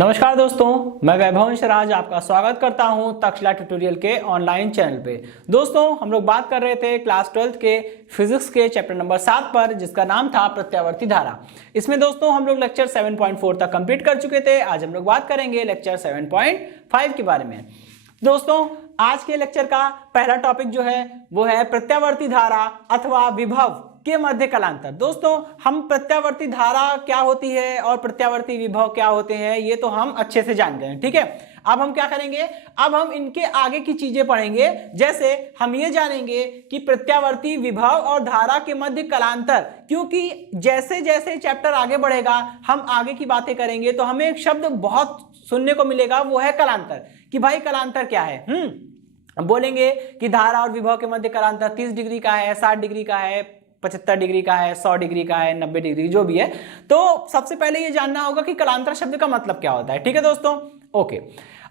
नमस्कार दोस्तों, मैं वैभव शराज आपका स्वागत करता हूं तक्षशिला ट्यूटोरियल के ऑनलाइन चैनल पे। दोस्तों, हम लोग बात कर रहे थे क्लास 12th के फिजिक्स के चैप्टर नंबर 7 पर, जिसका नाम था प्रत्यावर्ती धारा। इसमें दोस्तों हम लोग लेक्चर 7.4 तक कंप्लीट कर चुके थे। आज हम लोग बात करेंगे लेक्चर 7.5 के बारे में। दोस्तों, आज के लेक्चर का पहला टॉपिक जो है वो है प्रत्यावर्ती धारा अथवा विभव के मध्य कलांतर। दोस्तों, हम प्रत्यावर्ती धारा क्या होती है और प्रत्यावर्ती विभव क्या होते हैं ये तो हम अच्छे से जान गए हैं, ठीक है। अब हम क्या करेंगे, अब हम इनके आगे की चीजें पढ़ेंगे। जैसे हम ये जानेंगे कि प्रत्यावर्ती विभव और धारा के मध्य कलांतर, क्योंकि जैसे जैसे चैप्टर आगे बढ़ेगा हम आगे की बातें करेंगे तो हमें एक शब्द बहुत सुनने को मिलेगा, वो है कलांतर। कि भाई कलांतर क्या है। हम बोलेंगे कि धारा और विभव के मध्य कलांतर 30 डिग्री का है, 60 डिग्री का है, 75 डिग्री का है, 100 डिग्री का है, 90 डिग्री जो भी है। तो सबसे पहले ये जानना होगा कि कलांतर शब्द का मतलब क्या होता है, ठीक है दोस्तों। ओके,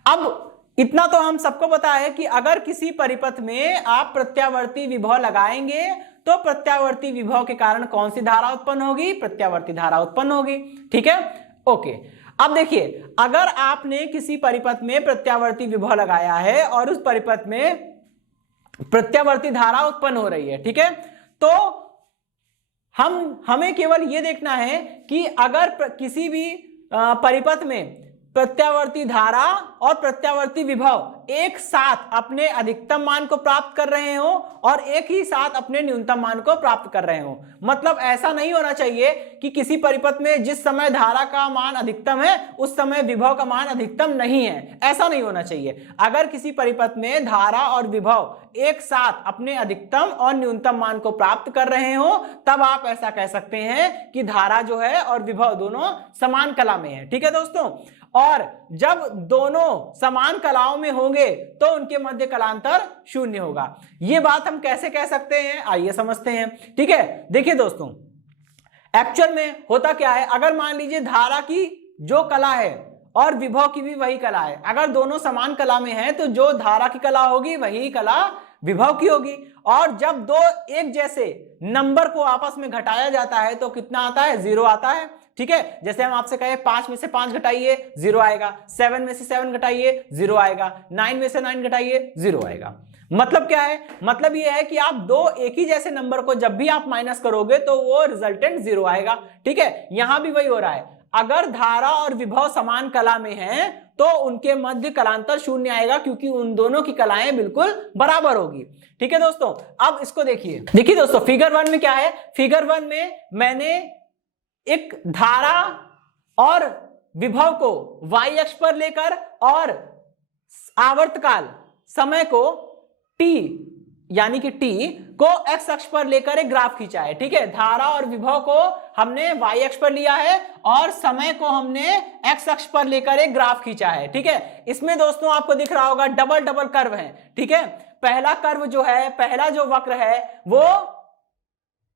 अब इतना तो हम सबको पता है कि अगर किसी परिपथ में आप प्रत्यावर्ती विभव लगाएंगे तो प्रत्यावर्ती विभव के कारण कौन सी धारा उत्पन्न होगी, प्रत्यावर्ती धारा उत्पन्न होगी, ठीक है। ओके, अब देखिए, अगर आपने किसी परिपथ में प्रत्यावर्ती विभव लगाया है और उस परिपथ में प्रत्यावर्ती धारा उत्पन्न हो रही है, ठीक है, तो हमें केवल यह देखना है कि अगर किसी भी परिपथ में प्रत्यावर्ती धारा और प्रत्यावर्ती विभव एक साथ अपने अधिकतम मान को प्राप्त कर रहे हो और एक ही साथ अपने न्यूनतम मान को प्राप्त कर रहे हो। मतलब ऐसा नहीं होना चाहिए कि किसी परिपथ में जिस समय धारा का मान अधिकतम है उस समय विभव का मान अधिकतम नहीं है, ऐसा नहीं होना चाहिए। अगर किसी परिपथ में धारा और विभव एक साथ अपने अधिकतम और न्यूनतम मान को प्राप्त कर रहे हो तब आप ऐसा कह सकते हैं कि धारा जो है और विभव दोनों समान कला में है, ठीक है दोस्तों। और जब दोनों समान कलाओं में होंगे तो उनके मध्य कलांतर शून्य होगा। यह बात हम कैसे कह सकते हैं, आइए समझते हैं, ठीक है। देखिए दोस्तों, एक्चुअल में होता क्या है, अगर मान लीजिए धारा की जो कला है और विभव की भी वही कला है, अगर दोनों समान कला में हैं तो जो धारा की कला होगी वही कला विभव की होगी। और जब दो एक जैसे नंबर को आपस में घटाया जाता है तो कितना आता है, 0 आता है, ठीक है। जैसे हम आपसे कहें 5 में से 5 घटाइए 0 आएगा, 7 में से 7 घटाइए 0 आएगा, 9 में से 9 घटाइए 0 आएगा। मतलब क्या है, मतलब यह है कि आप दो एक ही जैसे नंबर को जब भी आप माइनस करोगे तो वो रिजल्टेंट 0 आएगा, ठीक है। यहां भी वही हो रहा है, अगर धारा और विभव समान कला में हैं तो उनके मध्य कलांतर शून्य आएगा, क्योंकि उन दोनों की कलाएं बिल्कुल बराबर होगी, ठीक है दोस्तों। अब इसको देखिए दोस्तों, फिगर 1 में क्या है, फिगर 1 में मैंने एक धारा और विभव को y अक्ष पर लेकर और आवर्तकाल समय को t यानी कि t को x अक्ष पर लेकर एक ग्राफ खींचा है, ठीक है। धारा और विभव को हमने y अक्ष पर लिया है और समय को हमने x अक्ष पर लेकर एक ग्राफ खींचा है, ठीक है। इसमें दोस्तों आपको दिख रहा होगा डबल डबल कर्व है, ठीक है। पहला कर्व जो है, पहला जो वक्र है वो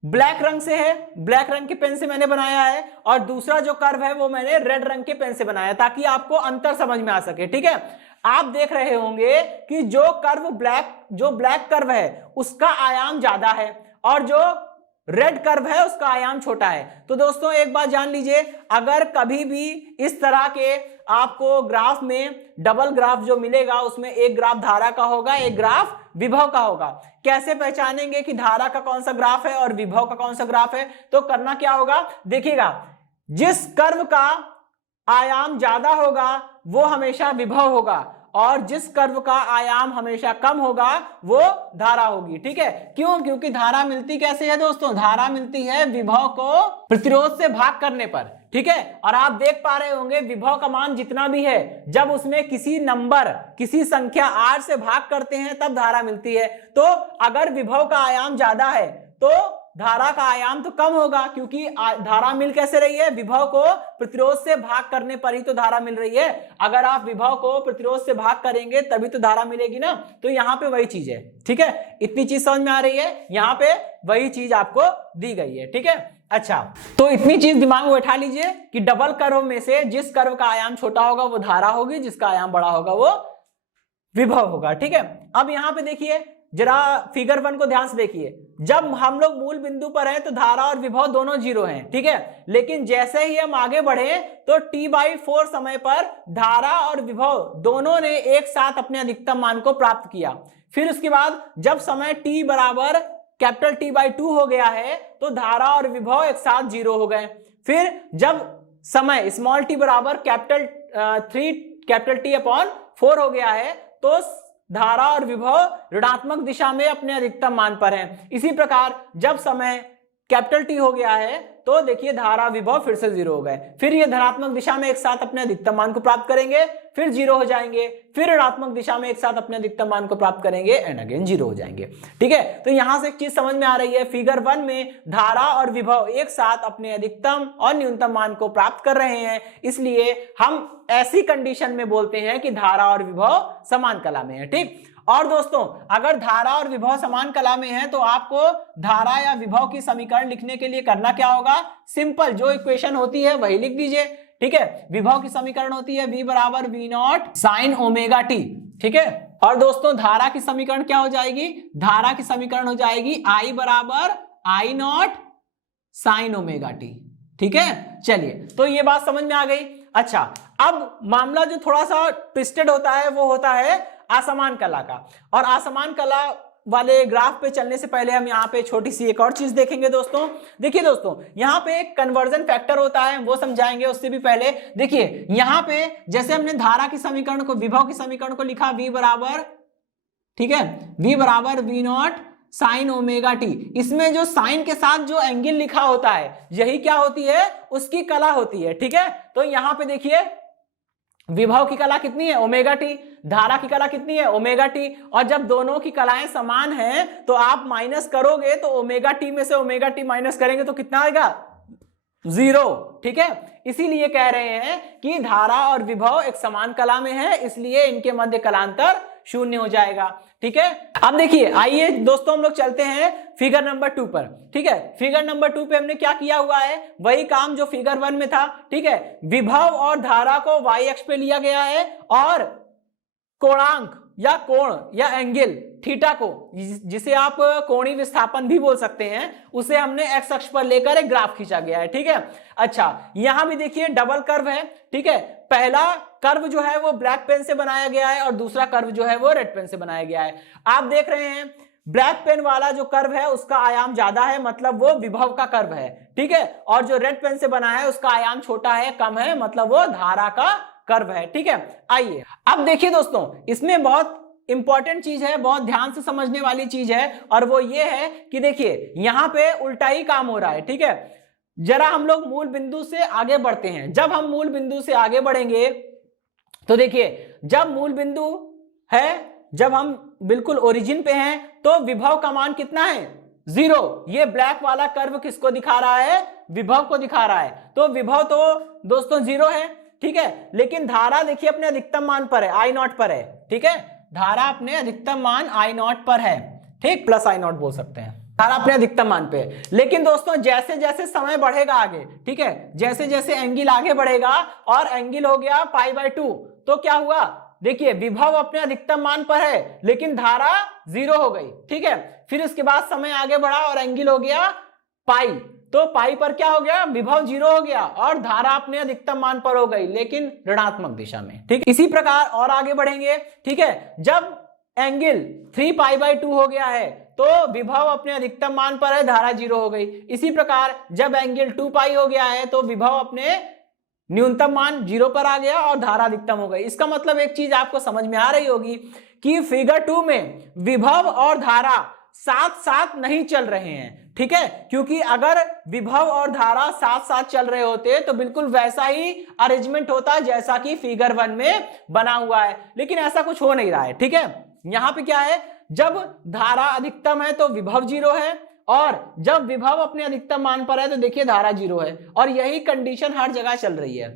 ब्लैक रंग से है, ब्लैक रंग के पेन से मैंने बनाया है, और दूसरा जो कर्व है वो मैंने रेड रंग के पेन से बनाया ताकि आपको अंतर समझ में आ सके, ठीक है। आप देख रहे होंगे कि जो ब्लैक कर्व है उसका आयाम ज्यादा है और जो रेड कर्व है उसका आयाम छोटा है। तो दोस्तों एक बात जान लीजिए, अगर कभी भी इस तरह के आपको ग्राफ में डबल ग्राफ जो मिलेगा उसमें एक ग्राफ धारा का होगा, एक ग्राफ विभव का होगा। कैसे पहचानेंगे कि धारा का कौन सा ग्राफ है और विभव का कौन सा ग्राफ है, तो करना क्या होगा, देखिएगा, जिस कर्व का आयाम ज्यादा होगा वो हमेशा विभव होगा और जिस कर्व का आयाम हमेशा कम होगा वो धारा होगी, ठीक है। क्यों, क्योंकि धारा मिलती कैसे है दोस्तों, धारा मिलती है विभव को प्रतिरोध से भाग करने पर, ठीक है। और आप देख पा रहे होंगे विभव का मान जितना भी है जब उसमें किसी नंबर किसी संख्या 8 से भाग करते हैं तब धारा मिलती है। तो अगर विभव का आयाम ज्यादा है तो धारा का आयाम तो कम होगा, क्योंकि धारा मिल कैसे रही है, विभव को प्रतिरोध से भाग करने पर ही तो धारा मिल रही है। अगर आप विभव को प्रतिरोध से भाग करेंगे तभी तो धारा मिलेगी ना। तो यहाँ पे वही चीज है, ठीक है। इतनी चीज समझ में आ रही है, यहाँ पे वही चीज आपको दी गई है, ठीक है। अच्छा, तो इतनी चीज दिमाग में बैठा लीजिए कि डबल कर्व में से जिस कर्व का आयाम छोटा होगा वो धारा होगी, जिसका आयाम बड़ा होगा वो विभव होगा, ठीक है। अब यहाँ पे देखिए, जरा फिगर 1 को ध्यान से देखिए, जब हम लोग मूल बिंदु पर हैं तो धारा और विभव दोनों जीरो हैं, ठीक है। लेकिन जैसे ही हम आगे बढ़े तो t/4 समय पर धारा और विभव दोनों ने एक साथ अपने अधिकतम मान को प्राप्त किया। फिर उसके बाद जब समय t बराबर कैपिटल T/2 हो गया है तो धारा और विभव एक साथ जीरो हो गए। फिर जब समय स्मॉल t बराबर कैपिटल 3 कैपिटल T/4 हो गया है तो धारा और विभव ऋणात्मक दिशा में अपने अधिकतम मान पर हैं। इसी प्रकार जब समय कैपिटल T हो गया है तो देखिए धारा विभव फिर से जीरो हो गए। फिर ये धनात्मक दिशा में एक साथ अपने अधिकतम मान को प्राप्त करेंगे, फिर जीरो हो जाएंगे, फिर ऋणात्मक दिशा में एक साथ अपने अधिकतम मान को प्राप्त करेंगे एंड अगेन जीरो हो जाएंगे, ठीक है। तो यहां से एक चीज समझ में आ रही है, फिगर 1 में धारा और विभव एक साथ अपने अधिकतम और न्यूनतम मान को प्राप्त कर रहे हैं, इसलिए हम ऐसी कंडीशन में बोलते हैं कि धारा और विभव समान कला में है, ठीक। और दोस्तों अगर धारा और विभव समान कला में है तो आपको धारा या विभव की समीकरण लिखने के लिए करना क्या होगा, सिंपल जो इक्वेशन होती है वही लिख दीजिए, ठीक है। विभव की समीकरण होती है v बराबर v0 sin ओमेगा t, ठीक है। और दोस्तों धारा की समीकरण क्या हो जाएगी, धारा की समीकरण हो जाएगी I बराबर I0 sin ओमेगा t, ठीक है। चलिए तो ये बात समझ में आ गई। अच्छा अब मामला जो थोड़ा सा ट्विस्टेड होता है वो होता है असमान कला का। और असमान कला वाले ग्राफ पे चलने से पहले हम यहाँ पे छोटी सी एक और चीज देखेंगे दोस्तों। देखिए दोस्तों यहाँ पे एक कन्वर्जन फैक्टर होता है, वो समझाएंगे। उससे भी पहले देखिए यहाँ पे जैसे हमने धारा की समीकरण को, विभव की समीकरण को लिखा v बराबर, ठीक है, v बराबर v0 साइन ओमेगा टी। इसमें जो साइन के साथ जो एंगल लिखा होता है यही क्या होती है, उसकी कला होती है, ठीक है। तो यहाँ पे देखिए विभव की कला कितनी है, ओमेगा टी, धारा की कला कितनी है, ओमेगा टी। और जब दोनों की कलाएं समान हैं तो आप माइनस करोगे तो ओमेगा टी में से ओमेगा टी माइनस करेंगे तो कितना आएगा, 0, ठीक है। इसीलिए कह रहे हैं कि धारा और विभव एक समान कला में है, इसलिए इनके मध्य कलांतर 0 हो जाएगा, ठीक है। अब देखिए आइए दोस्तों हम लोग चलते हैं फिगर नंबर 2 पर, ठीक है। फिगर नंबर 2 पे हमने क्या किया हुआ है, वही काम जो फिगर 1 में था, ठीक है। विभव और धारा को y अक्ष पे लिया गया है और कोणांक या कोण या एंगल थीटा को, जिसे आप कोणीय विस्थापन भी बोल सकते हैं, उसे हमने x अक्ष पर लेकर एक ग्राफ खींचा गया है, ठीक है। अच्छा यहां भी देखिए डबल कर्व है, ठीक है। पहला कर्व जो है वो ब्लैक पेन से बनाया गया है और दूसरा कर्व जो है वो रेड पेन से बनाया गया है। आप देख रहे हैं ब्लैक पेन वाला जो कर्व है उसका आयाम ज्यादा है, मतलब वो विभव का कर्व है, ठीक है। और जो रेड पेन से बना है उसका आयाम छोटा है, कम है, मतलब वो धारा का कर्व है, ठीक है। आइए अब देखिए दोस्तों इसमें बहुत इंपॉर्टेंट चीज है, बहुत ध्यान से समझने वाली चीज है, और वो ये है कि देखिए यहां पे उल्टा ही काम हो रहा है, ठीक है। जरा हम लोग मूल बिंदु से आगे बढ़ते हैं। जब हम मूल बिंदु से आगे बढ़ेंगे तो देखिए जब मूल बिंदु है, जब हम बिल्कुल ओरिजिन पे हैं तो विभव का मान कितना है, 0। ये ब्लैक वाला कर्व किसको दिखा रहा है, विभव को दिखा रहा है। तो विभव तो दोस्तों 0 है, ठीक है। लेकिन धारा देखिए अपने अधिकतम मान पर है, I0 पर है, ठीक है। धारा अपने अधिकतम मान I0 पर है, ठीक, प्लस I0 बोल सकते हैं, धारा अपने अधिकतम मान पे है। लेकिन दोस्तों जैसे जैसे समय बढ़ेगा आगे, ठीक है, जैसे जैसे एंगल आगे बढ़ेगा और एंगल हो गया π/2, तो क्या हुआ, देखिए विभव अपने अधिकतम मान पर है लेकिन धारा 0 हो गई, ठीक है। फिर उसके बाद समय आगे बढ़ा और एंगल हो गया पाई, तो पाई पर क्या हो गया, विभव 0 हो गया और धारा अपने अधिकतम मान पर हो गई लेकिन ऋणात्मक दिशा में, ठीक। इसी प्रकार और आगे बढ़ेंगे, ठीक है। जब एंगल 3π/2 हो गया है तो विभव अपने अधिकतम मान पर है, धारा 0 हो गई। इसी प्रकार जब एंगल 2π हो गया है तो विभव अपने न्यूनतम मान 0 पर आ गया और धारा अधिकतम हो गई। इसका मतलब एक चीज आपको समझ में आ रही होगी कि फिगर 2 में विभव और धारा साथ साथ नहीं चल रहे हैं, ठीक है। क्योंकि अगर विभव और धारा साथ साथ चल रहे होते तो बिल्कुल वैसा ही अरेंजमेंट होता जैसा कि फिगर 1 में बना हुआ है, लेकिन ऐसा कुछ हो नहीं रहा है, ठीक है। यहां पे क्या है, जब धारा अधिकतम है तो विभव 0 है और जब विभव अपने अधिकतम मान पर है तो देखिए धारा 0 है, और यही कंडीशन हर जगह चल रही है,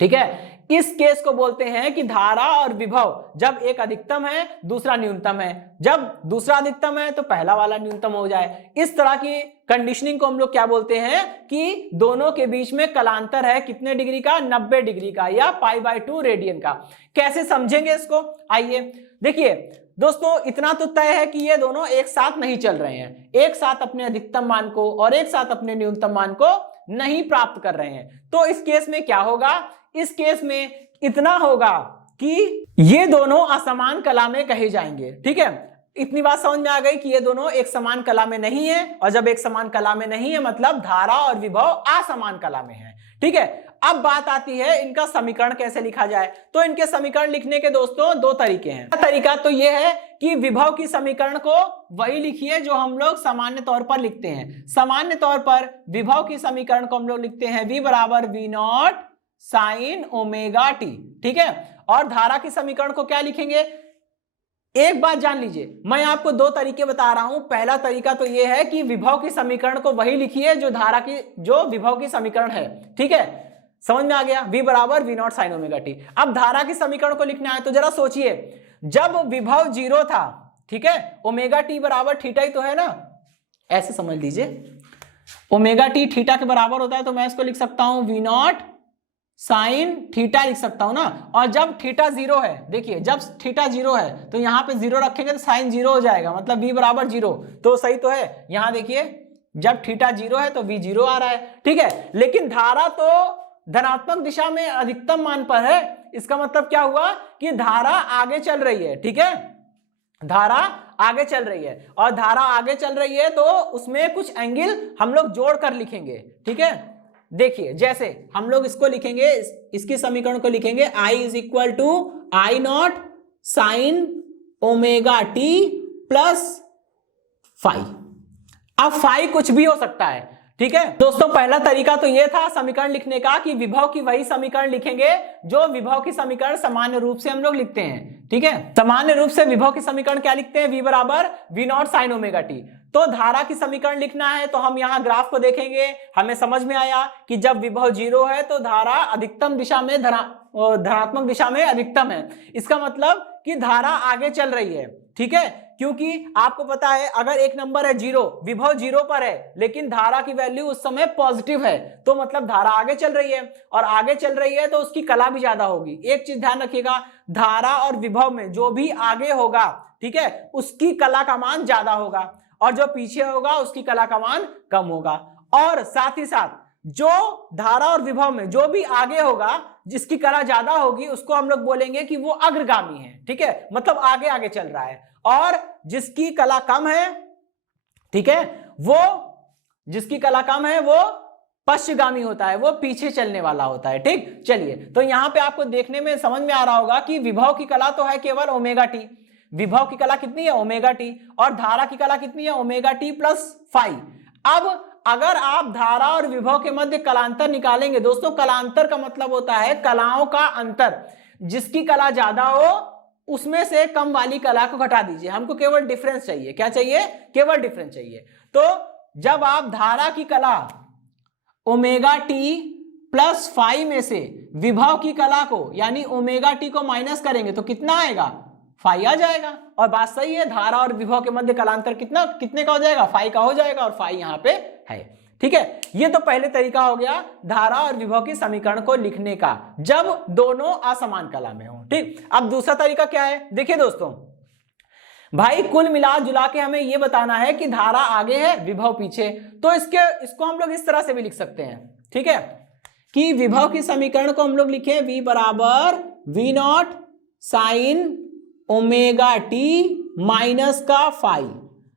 ठीक है। इस केस को बोलते हैं कि धारा और विभव जब एक अधिकतम है दूसरा न्यूनतम है, जब दूसरा अधिकतम है तो पहला वाला न्यूनतम हो जाए। इस तरह की कंडीशनिंग को हम लोग क्या बोलते हैं कि दोनों के बीच में कलांतर है कितने डिग्री का, 90 डिग्री का या π/2 रेडियन का। कैसे समझेंगे इसको, आइए देखिए दोस्तों इतना तो तय है कि ये दोनों एक साथ नहीं चल रहे हैं, एक साथ अपने अधिकतम मान को और एक साथ अपने न्यूनतम मान को नहीं प्राप्त कर रहे हैं। तो इस केस में क्या होगा, इस केस में इतना होगा कि ये दोनों असमान कला में कहे जाएंगे। ठीक है, इतनी बात समझ में आ गई कि ये दोनों एक समान कला में नहीं है, और जब एक समान कला में नहीं है मतलब धारा और विभव असमान कला में है। ठीक है, अब बात आती है इनका समीकरण कैसे लिखा जाए। तो इनके समीकरण लिखने के दोस्तों दो तरीके हैं। तरीका तो ये है कि विभव की समीकरण को वही लिखिए जो हम लोग सामान्य तौर पर लिखते हैं। सामान्य तौर पर विभव की समीकरण को हम लोग लिखते हैं v बराबर v not sine omega T. ठीक है, और धारा की समीकरण को क्या लिखेंगे, एक बात जान लीजिए, मैं आपको दो तरीके बता रहा हूं। पहला तरीका तो यह है कि विभव की समीकरण को वही लिखिए जो विभव की समीकरण है। ठीक है, समझ में आ गया, v बराबर v not sine omega T. अब धारा की समीकरण को लिखना है तो जरा सोचिए, जब विभव 0 था, ठीक है, ओमेगा टी बराबर थीटा ही तो है ना, ऐसे समझ लीजिए, ओमेगा टी थीटा के बराबर होता है, तो मैं इसको लिख सकता हूं v नॉट साइन थीटा लिख सकता हूं ना। और जब थीटा 0 है, देखिए जब थीटा 0 है तो यहां पे 0 रखेंगे तो साइन 0 हो जाएगा, मतलब v बराबर 0। तो सही तो है, यहां देखिए जब थीटा 0 है तो v 0 आ रहा है। ठीक है, लेकिन धारा तो धनात्मक दिशा में अधिकतम मान पर है, इसका मतलब क्या हुआ कि धारा आगे चल रही है। ठीक है, धारा आगे चल रही है, और धारा आगे चल रही है तो उसमें कुछ एंगल हम लोग जोड़ कर लिखेंगे। ठीक है, देखिए जैसे हम लोग इसको लिखेंगे, इसकी समीकरण को लिखेंगे I is equal to I naught sine omega t plus phi. अब फाई कुछ भी हो सकता है। ठीक है दोस्तों, पहला तरीका तो यह था समीकरण लिखने का कि विभव की वही समीकरण लिखेंगे जो विभव की समीकरण सामान्य रूप से हम लोग लिखते हैं। ठीक है, सामान्य रूप से विभव की समीकरण क्या लिखते हैं, v बराबर v not sine omega T. तो धारा की समीकरण लिखना है तो हम यहां ग्राफ को देखेंगे, हमें समझ में आया कि जब विभव 0 है तो धारा अधिकतम दिशा में धनात्मक दिशा में अधिकतम है। इसका मतलब कि धारा आगे चल रही है। ठीक है, क्योंकि आपको पता है अगर एक नंबर है 0, विभव 0 पर है लेकिन धारा की वैल्यू उस समय पॉजिटिव है, तो मतलब धारा आगे चल रही है, और आगे चल रही है तो उसकी कला भी ज्यादा होगी। एक चीज ध्यान रखिएगा, धारा और विभव में जो भी आगे होगा, ठीक है, उसकी कला का मान ज्यादा होगा, और जो पीछे होगा उसकी कला का मान कम होगा। और साथ ही साथ जो धारा और विभव में जो भी आगे होगा, जिसकी कला ज्यादा होगी, उसको हम लोग बोलेंगे कि वो अग्रगामी है। ठीक है, मतलब आगे आगे चल रहा है। और जिसकी कला कम है, ठीक है, वो जिसकी कला कम है वो पश्चिगामी होता है, वो पीछे चलने वाला होता है। ठीक, चलिए, तो यहां पे आपको देखने में समझ में आ रहा होगा कि विभव की कला तो है केवल ओमेगा टी, विभव की कला कितनी है, ओमेगा टी, और धारा की कला कितनी है, ओमेगा टी प्लस फाई। अब अगर आप धारा और विभव के मध्य कलांतर निकालेंगे, दोस्तों कलांतर का मतलब होता है कलाओं का अंतर, जिसकी कला ज्यादा हो उसमें से कम वाली कला को घटा दीजिए, हमको केवल डिफरेंस चाहिए। क्या चाहिए, केवल डिफरेंस चाहिए। तो जब आप धारा की कला ओमेगा टी प्लस फाई में से विभव की कला को यानी ओमेगा टी को माइनस करेंगे तो कितना आएगा, फाई आ जाएगा। और बात सही है, धारा और विभव के मध्य कलांतर कितने का हो जाएगा, फाई का हो जाएगा, और फाई यहां पे है। ठीक है, ये तो पहले तरीका हो गया धारा और विभव की समीकरण को लिखने का, जब दोनों असमान कला में हो। ठीक, अब दूसरा तरीका क्या है, देखिए दोस्तों, भाई कुल मिला जुला के हमें यह बताना है कि धारा आगे है, विभव पीछे। तो इसको हम लोग इस तरह से भी लिख सकते हैं। ठीक है, कि विभव की समीकरण को हम लोग लिखें v बराबर v not sine omega T minus का फाई,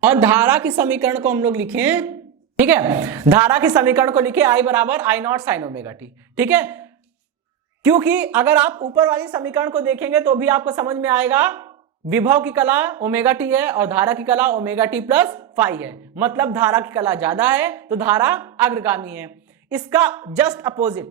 और धारा की समीकरण को हम लोग लिखें, ठीक है, धारा की समीकरण को लिखे I बराबर आई नॉट साइन ओमेगा टी। ठीक है, क्योंकि अगर आप ऊपर वाली समीकरण को देखेंगे तो भी आपको समझ में आएगा विभव की कला ओमेगा टी है और धारा की कला ओमेगा टी प्लस फाई है, मतलब धारा की कला ज्यादा है तो धारा अग्रगामी है। इसका जस्ट अपोजिट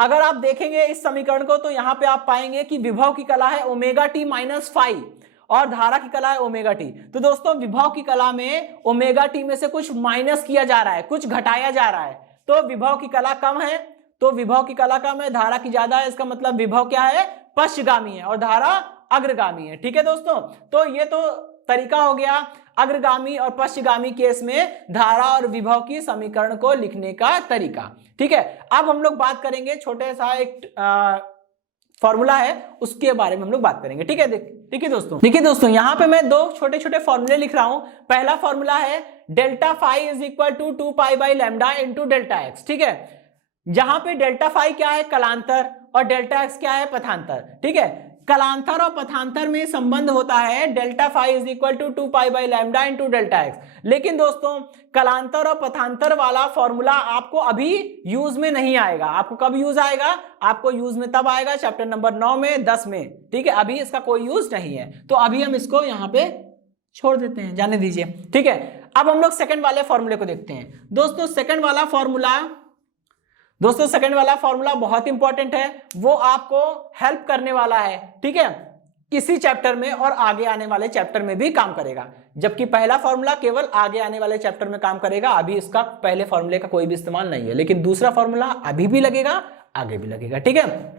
अगर आप देखेंगे इस समीकरण को तो यहां पे आप पाएंगे कि विभव की कला है ओमेगा टी माइनस फाई और धारा की कला है ओमेगा टी। तो दोस्तों विभव की कला में ओमेगा टी में से कुछ माइनस किया जा रहा है, कुछ घटाया जा रहा है, तो विभव की कला कम है, तो विभव की कला कम है, धारा की ज्यादा है, इसका मतलब विभव क्या है, पश्चिगामी है और धारा अग्रगामी है। ठीक है दोस्तों, तो ये तो तरीका हो गया अग्रगामी और पश्चिगामी केस में धारा और विभव की समीकरण को लिखने का तरीका। ठीक है, अब हम लोग बात करेंगे छोटे सा एक फॉर्मूला है उसके बारे में हम लोग बात करेंगे। ठीक है, देखिए दोस्तों यहाँ पे मैं दो छोटे छोटे फॉर्मूले लिख रहा हूं। पहला फॉर्मूला है delta phi is equal to 2 pi by lambda into delta x. ठीक है, जहां पे डेल्टा फाई क्या है, कलांतर, और डेल्टा एक्स क्या है, पथांतर। ठीक है, कलांतर और पथांतर में संबंध होता है delta phi is equal to 2 pi by lambda into delta x. लेकिन दोस्तों कलांतर और पथांतर वाला फॉर्मूला आपको अभी यूज में नहीं आएगा। आपको कब यूज आएगा, आपको यूज में तब आएगा चैप्टर नंबर 9 में, 10 में। ठीक है, अभी इसका कोई यूज नहीं है, तो अभी हम इसको यहाँ पे छोड़ देते हैं, जाने दीजिए। ठीक है, अब हम लोग सेकंड वाले फॉर्मूले को देखते हैं। दोस्तों सेकंड वाला फॉर्मूला बहुत इंपॉर्टेंट है, वो आपको हेल्प करने वाला है। ठीक है, इसी चैप्टर में और आगे आने वाले चैप्टर में भी काम करेगा। जबकि पहला फॉर्मूला केवल आगे आने वाले चैप्टर में काम करेगा, अभी इसका पहले फॉर्मूले का कोई भी इस्तेमाल नहीं है। लेकिन दूसरा फॉर्मूला अभी भी लगेगा, आगे भी लगेगा। ठीक है,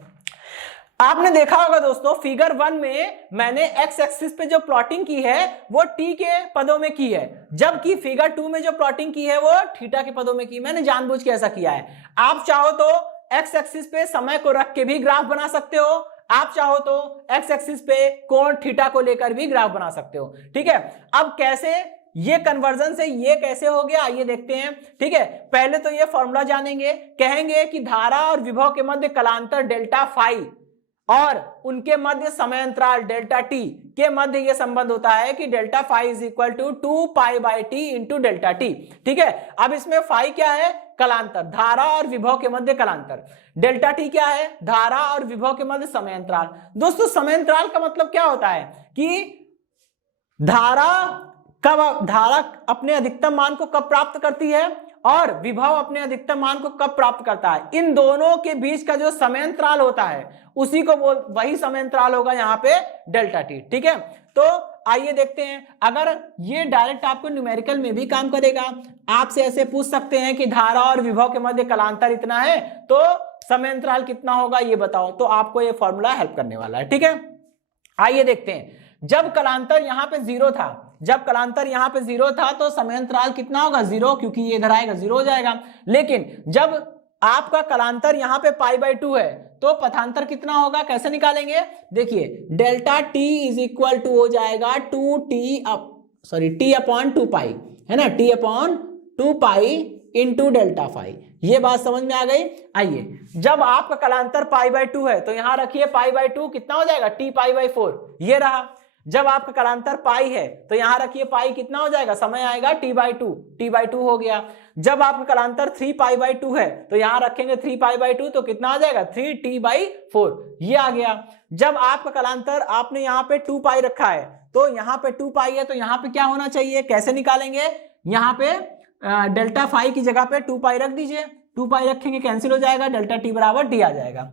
आपने देखा होगा दोस्तों फिगर 1 में मैंने एक्स एक्सिस पे जो प्लॉटिंग की है वो टी के पदों में की है, जबकि फिगर 2 में जो प्लॉटिंग की है वो थीटा के पदों में की। मैंने जानबूझ के ऐसा किया है। आप चाहो तो एक्स एक्सिस पे समय को रख के भी ग्राफ बना सकते हो, आप चाहो तो एक्स एक्सिस पे कोण थीटा को लेकर भी ग्राफ बना सकते हो। ठीक है, अब कैसे ये कन्वर्जन से ये कैसे हो गया आइए देखते हैं। ठीक है, पहले तो ये फॉर्मूला जानेंगे, कहेंगे कि धारा और विभव के मध्य कलांतर डेल्टा फाई और उनके मध्य समय अंतराल डेल्टा टी के मध्य यह संबंध होता है कि delta phi is equal to 2 pi by t into delta t. ठीक है, अब इसमें फाई क्या है, कलांतर, धारा और विभव के मध्य कलांतर। डेल्टा टी क्या है, धारा और विभव के मध्य समय अंतराल। दोस्तों समय अंतराल का मतलब क्या होता है कि धारा अपने अधिकतम मान को कब प्राप्त करती है और विभव अपने अधिकतम मान को कब प्राप्त करता है। इन दोनों के बीच का जो समय अंतराल होता है उसी को वही समय अंतराल होगा यहाँ पे डेल्टा टी। ठीक है, तो आइए देखते हैं। अगर ये डायरेक्ट आपको न्यूमेरिकल में भी काम करेगा, आपसे ऐसे पूछ सकते हैं कि धारा और विभव के मध्य कलांतर इतना है तो समय अंतराल कितना होगा ये बताओ, तो आपको ये फॉर्मूला हेल्प करने वाला है। ठीक है, आइए देखते हैं। जब कलांतर यहाँ पे 0 था, तो समय अंतराल कितना होगा, 0, क्योंकि ये इधर आएगा 0 हो जाएगा। लेकिन जब आपका कलांतर यहाँ पे पाई बाई 2 है तो पथांतर कितना होगा, कैसे निकालेंगे, देखिए delta t is equal to हो जाएगा टी अपॉन 2 पाई, है ना, t upon 2 pi into delta phi. ये बात समझ में आ गई। आइए, जब आपका कलांतर पाई बाई 2 है तो यहां रखिए पाई बाई 2 कितना हो जाएगा, टी पाई बाई 4, ये रहा। जब आपका कलांतर पाई है तो यहां रखिए पाई कितना हो जाएगा, समय आएगा टी बाई 2 हो गया। जब आपका कलांतर 3 पाई बाई 2 है तो यहां रखेंगे 3 पाई बाई 2, तो कितना आ जाएगा 3 टी बाई 4, ये आ गया। जब आपका कलांतर आपने यहाँ पे 2 पाई रखा है तो यहाँ पे 2 पाई है तो यहाँ पे क्या होना चाहिए, कैसे निकालेंगे, यहाँ पे डेल्टा फाई की जगह पे 2 पाई रख दीजिए, 2 पाई रखेंगे कैंसिल हो जाएगा, डेल्टा टी बराबर टी आ जाएगा।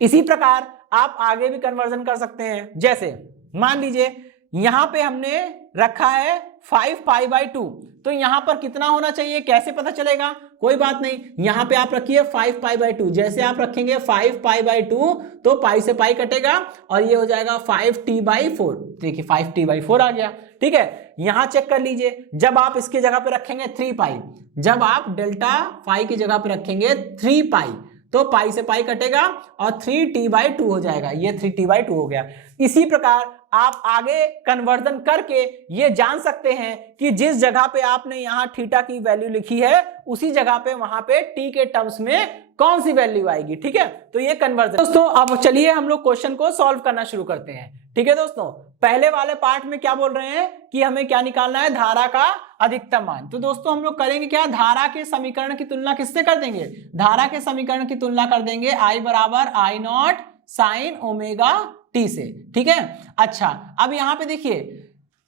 इसी प्रकार आप आगे भी कन्वर्जन कर सकते हैं। जैसे मान लीजिए यहां पे हमने रखा है 5 पाई बाई 2, तो यहां पर कितना होना चाहिए, कैसे पता चलेगा, कोई बात नहीं, यहां पे आप रखिए 5 पाई बाई 2। जैसे आप रखेंगे 5 पाई बाई 2 तो पाई से पाई कटेगा और ये हो जाएगा 5 टी बाई 4। देखिए 5 टी बाई 4 आ गया। ठीक है, यहां चेक कर लीजिए, जब आप इसके जगह पे रखेंगे 3 पाई, जब आप डेल्टा फाई की जगह पे रखेंगे 3 पाई तो पाई से पाई कटेगा और 3 टी बाई 2 हो जाएगा, ये 3 टी बाई 2 हो गया। इसी प्रकार आप आगे कन्वर्जन करके ये जान सकते हैं कि जिस जगह पे आपने यहाँ थीटा की वैल्यू लिखी है उसी जगह पे वहां पे टी के टर्म्स में कौन सी वैल्यू आएगी। ठीक है, तो ये कन्वर्जन। दोस्तों अब चलिए हम लोग क्वेश्चन को सॉल्व करना शुरू करते हैं। ठीक है दोस्तों, पहले वाले पार्ट में क्या बोल रहे हैं कि हमें क्या निकालना है, धारा का अधिकतम मान। तो दोस्तों हम लोग करेंगे क्या, धारा के समीकरण की तुलना किससे कर देंगे, धारा के समीकरण की तुलना कर देंगे I बराबर आई नॉट साइन ओमेगा टी से। ठीक है, अच्छा अब यहां पे देखिए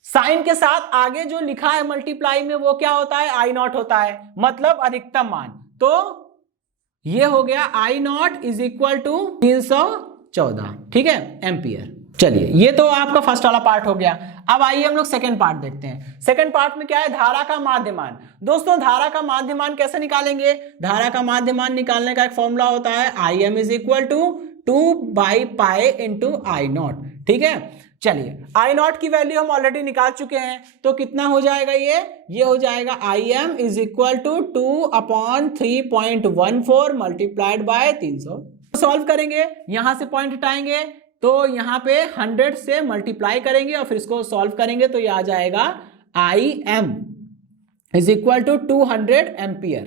साइन के साथ आगे जो लिखा है मल्टीप्लाई में वो क्या होता है, आई नॉट होता है, मतलब अधिकतम मान। तो ये हो गया आई नॉट इज इक्वल टू 314, ठीक है, एम्पियर। चलिए ये तो आपका फर्स्ट वाला पार्ट हो गया। अब आइए हम लोग सेकंड पार्ट देखते हैं। सेकंड पार्ट में क्या है, धारा का माध्यमान। दोस्तों धारा का माध्यमान कैसे निकालेंगे, धारा का माध्यमान निकालने का एक फॉर्मूला होता है I M is equal to 2 by pi into I naught. ठीक है, चलिए आई नॉट की वैल्यू हम ऑलरेडी निकाल चुके हैं, तो कितना हो जाएगा, ये हो जाएगा I M is equal to 2 upon 3.14 multiplied by 300। Solve करेंगे, यहां से पॉइंट हटाएंगे तो यहां पे 100 से मल्टीप्लाई करेंगे और फिर इसको सॉल्व करेंगे तो ये आ जाएगा IM is equal to 200 ampere.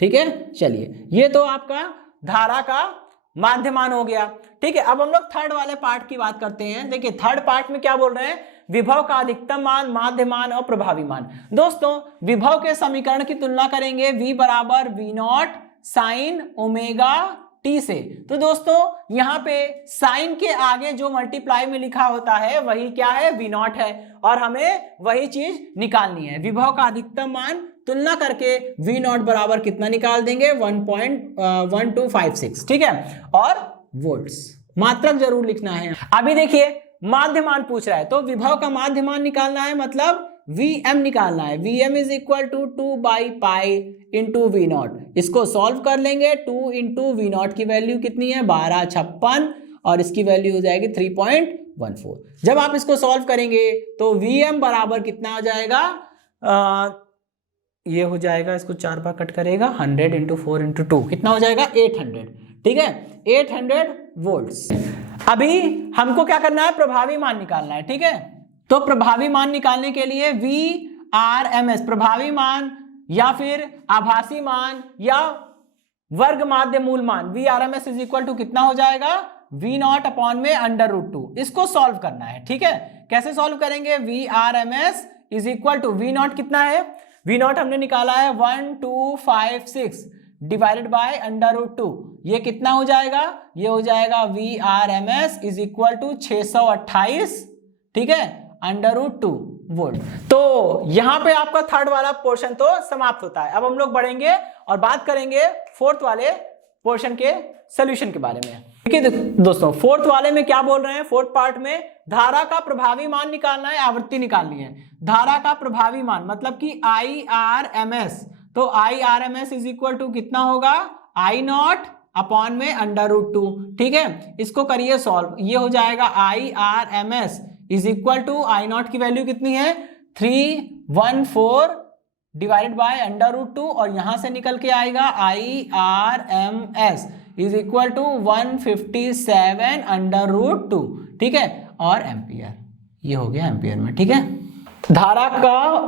ठीक है, चलिए ये तो आपका धारा का माध्यमान हो गया। ठीक है, अब हम लोग थर्ड वाले पार्ट की बात करते हैं। देखिए थर्ड पार्ट में क्या बोल रहे हैं, विभव का अधिकतम मान, माध्यमान और प्रभावी मान। दोस्तों विभव के समीकरण की तुलना करेंगे V बराबर V0 साइन ओमेगा टी से। तो दोस्तों यहां पे साइन के आगे जो मल्टीप्लाई में लिखा होता है वही क्या है, V0 है, और हमें वही चीज निकालनी है। विभव का अधिकतम मान तुलना करके V0 बराबर कितना निकाल देंगे, 1.1256। ठीक है, और वोल्ट्स, मात्रक जरूर लिखना है। अभी देखिए माध्यमान पूछ रहा है तो विभव का माध्यमान निकालना है, मतलब Vm निकालना है। Vm इज इक्वल टू 2/पाई इंटू V0। इसको सॉल्व कर लेंगे, 2 इंटू V0 की वैल्यू कितनी है 1256 और इसकी वैल्यू हो जाएगी 3.14। जब आप इसको सॉल्व करेंगे तो Vm बराबर कितना हो जाएगा, ये हो जाएगा, इसको 4 बार कट करेगा, 100 इंटू 4 इंटू 2 कितना हो जाएगा 800। ठीक है, 800 वोल्ट्स। अभी हमको क्या करना है, प्रभावी मान निकालना है। ठीक है, तो प्रभावी मान निकालने के लिए VRMS प्रभावी मान या फिर आभासी मान या वर्ग माध्य मूल मान, VRMS इज इक्वल टू कितना हो जाएगा, V0 अपॉन में √2। इसको सॉल्व करना है। ठीक है, कैसे सॉल्व करेंगे, VRMS is equal to V0 कितना है, V0 हमने निकाला है 1256 डिवाइडेड बाय √2। ये कितना हो जाएगा, ये हो जाएगा VRMS इज इक्वल टू 628। ठीक है, √2 वोल्ट। तो यहां पे आपका थर्ड वाला पोर्शन तो समाप्त होता है। अब हम लोग बढ़ेंगे और बात करेंगे फोर्थ वाले पोर्शन के सॉल्यूशन के बारे में। ठीक है दोस्तों, फोर्थ वाले में क्या बोल रहे हैं, फोर्थ पार्ट में धारा का प्रभावी मान निकालना है, आवृत्ति निकालनी है। धारा का प्रभावी मान मतलब कि IRMS, तो IRMS इज इक्वल टू कितना होगा, I0 अपॉन में √2। ठीक है, इसको करिए सॉल्व, ये हो जाएगा IRMS is equal to I0 की वैल्यू कितनी है 314 डिवाइडेड बाय √2 और यहां से निकल के आएगा IRMS इज इक्वल टू 157 √2। ठीक है, और एम्पियर, ये हो गया एम्पियर में। ठीक है, धारा का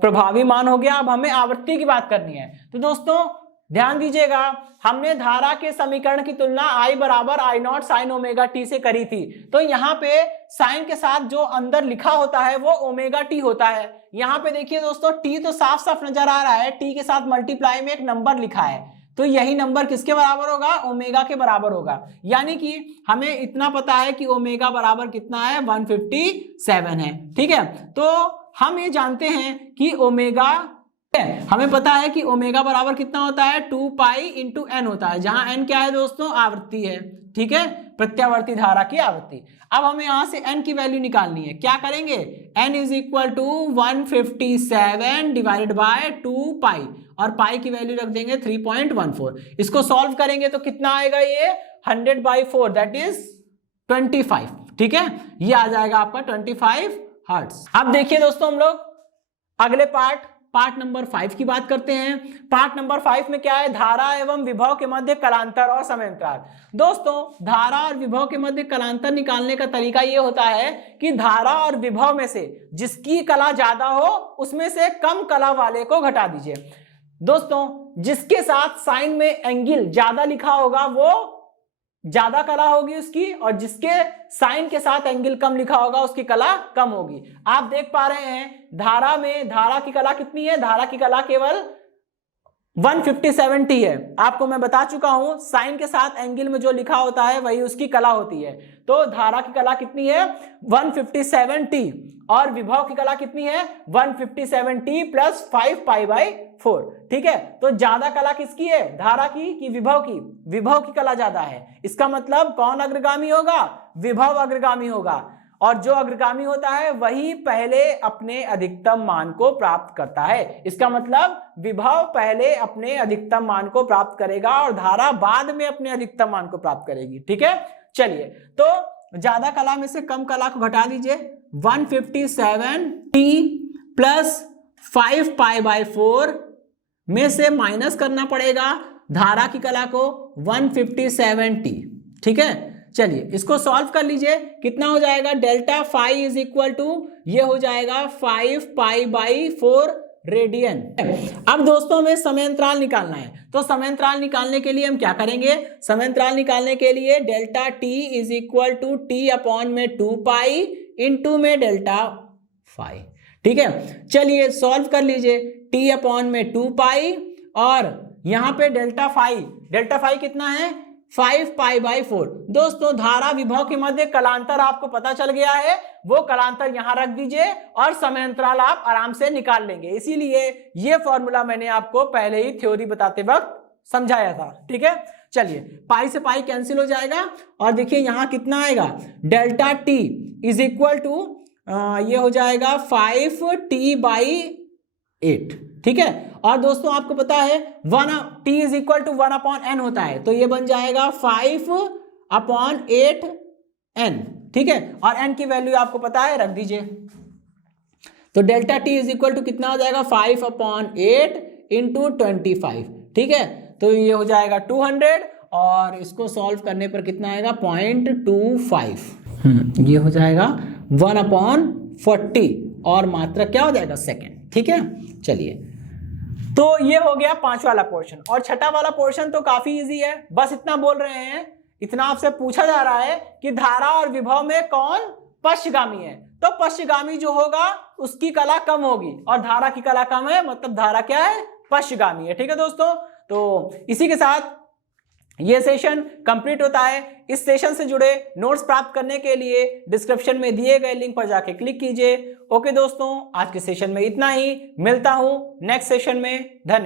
प्रभावी मान हो गया। अब हमें आवृत्ति की बात करनी है। तो दोस्तों ध्यान दीजिएगा, हमने धारा के समीकरण की तुलना I बराबर I0 साइन ओमेगा टी से करी थी। तो यहाँ पे साइन के साथ जो अंदर लिखा होता है वो ओमेगा टी होता है। यहाँ पे देखिए दोस्तों, टी तो साफ साफ नजर आ रहा है, टी के साथ मल्टीप्लाई में एक नंबर लिखा है, तो यही नंबर किसके बराबर होगा, ओमेगा के बराबर होगा। यानी कि हमें इतना पता है कि ओमेगा बराबर कितना है, 157 है। ठीक है, तो हम ये जानते हैं कि ओमेगा, हमें पता है कि ओमेगा बराबर कितना होता है, 2 पाई इंटू एन होता है, जहां एन क्या है दोस्तों, आवृत्ति है। ठीक है, प्रत्यावर्ती धारा की आवृत्ति। अब हमें यहां से एन की वैल्यू निकालनी है। क्या करेंगे, N is equal to 157 divided by 2 pi और पाई की वैल्यू रख देंगे 3.14। इसको सॉल्व करेंगे तो कितना आएगा, ये 100/4 दैट इज 25। ठीक है, ये आ जाएगा आपका 25 हर्ट्ज। अब देखिए दोस्तों, हम लोग अगले पार्ट नंबर 5 की बात करते हैं। पार्ट नंबर 5 में क्या है, धारा एवं विभव के मध्य कलांतर और समयांतराल। दोस्तों धारा और विभव के मध्य कलांतर निकालने का तरीका ये होता है कि धारा और विभव में से जिसकी कला ज्यादा हो उसमें से कम कला वाले को घटा दीजिए। दोस्तों जिसके साथ साइन में एंगल ज्यादा लिखा होगा वो ज्यादा कला होगी उसकी, और जिसके साइन के साथ एंगल कम लिखा होगा उसकी कला कम होगी। आप देख पा रहे हैं धारा में, धारा की कला कितनी है, धारा की कला केवल 157 टी है। आपको मैं बता चुका हूं, साइन के साथ एंगल में जो लिखा होता है वही उसकी कला होती है। तो धारा की कला कितनी है, 157 टी, और विभव की कला कितनी है, 157 टी प्लस 5π/4। ठीक है, तो ज्यादा कला किसकी है, धारा की कि विभव की, विभव की कला ज्यादा है। इसका मतलब कौन अग्रगामी होगा, विभव अग्रगामी होगा, और जो अग्रगामी होता है वही पहले अपने अधिकतम मान को प्राप्त करता है। इसका मतलब विभव पहले अपने अधिकतम मान को प्राप्त करेगा और धारा बाद में अपने अधिकतम मान को प्राप्त करेगी। ठीक है, चलिए तो ज्यादा कला में से कम कला को घटा दीजिए, 157 टी प्लस 5π/4 में से माइनस करना पड़ेगा धारा की कला को 157t। ठीक है, चलिए इसको सॉल्व कर लीजिए। कितना हो जाएगा, delta phi is equal to ये हो जाएगा 5 पाई बाई 4 रेडियन। अब दोस्तों हमें समय अंतराल निकालना है, तो समय अंतराल निकालने के लिए हम क्या करेंगे, समय अंतराल निकालने के लिए delta t is equal to t upon में 2 पाई इंटू में डेल्टा फाई। ठीक है, चलिए सॉल्व कर लीजिए। टी अपॉन में 2 पाई और यहां पे डेल्टा फाई कितना है, 5 पाई बाई 4। दोस्तों धारा विभव के मध्य कलांतर आपको पता चल गया है, वो कलांतर यहां रख दीजिए और समय अंतराल आप आराम से निकाल लेंगे। इसीलिए ये फॉर्मूला मैंने आपको पहले ही थ्योरी बताते वक्त समझाया था। ठीक है, चलिए पाई से पाई कैंसिल हो जाएगा और देखिए यहां कितना आएगा, delta t is equal to ये हो जाएगा 5t बाई 8। ठीक है, और दोस्तों आपको पता है t is equal to 1 upon n होता है, तो ये बन जाएगा 5 अपॉन 8n। ठीक है, और n की वैल्यू आपको पता है, रख दीजिए। तो delta t is equal to कितना हो जाएगा, 5 अपॉन 8 इंटू 25। ठीक है, तो ये हो जाएगा 200 और इसको सॉल्व करने पर कितना आएगा, 0.25। ये हो जाएगा 1 अपॉन 40 और मात्रा क्या हो जाएगा, सेकेंड। ठीक है, चलिए तो ये हो गया 5 वाला पोर्शन। और छठा वाला पोर्शन तो काफी इजी है, बस इतना बोल रहे हैं, इतना आपसे पूछा जा रहा है कि धारा और विभव में कौन पश्चगामी है, तो पश्चगामी जो होगा उसकी कला कम होगी और धारा की कला कम है, मतलब धारा क्या है, पश्चगामी है। ठीक है दोस्तों, तो इसी के साथ ये सेशन कंप्लीट होता है। इस सेशन से जुड़े नोट्स प्राप्त करने के लिए डिस्क्रिप्शन में दिए गए लिंक पर जाके क्लिक कीजिए। ओके दोस्तों, आज के सेशन में इतना ही, मिलता हूं नेक्स्ट सेशन में। धन्यवाद।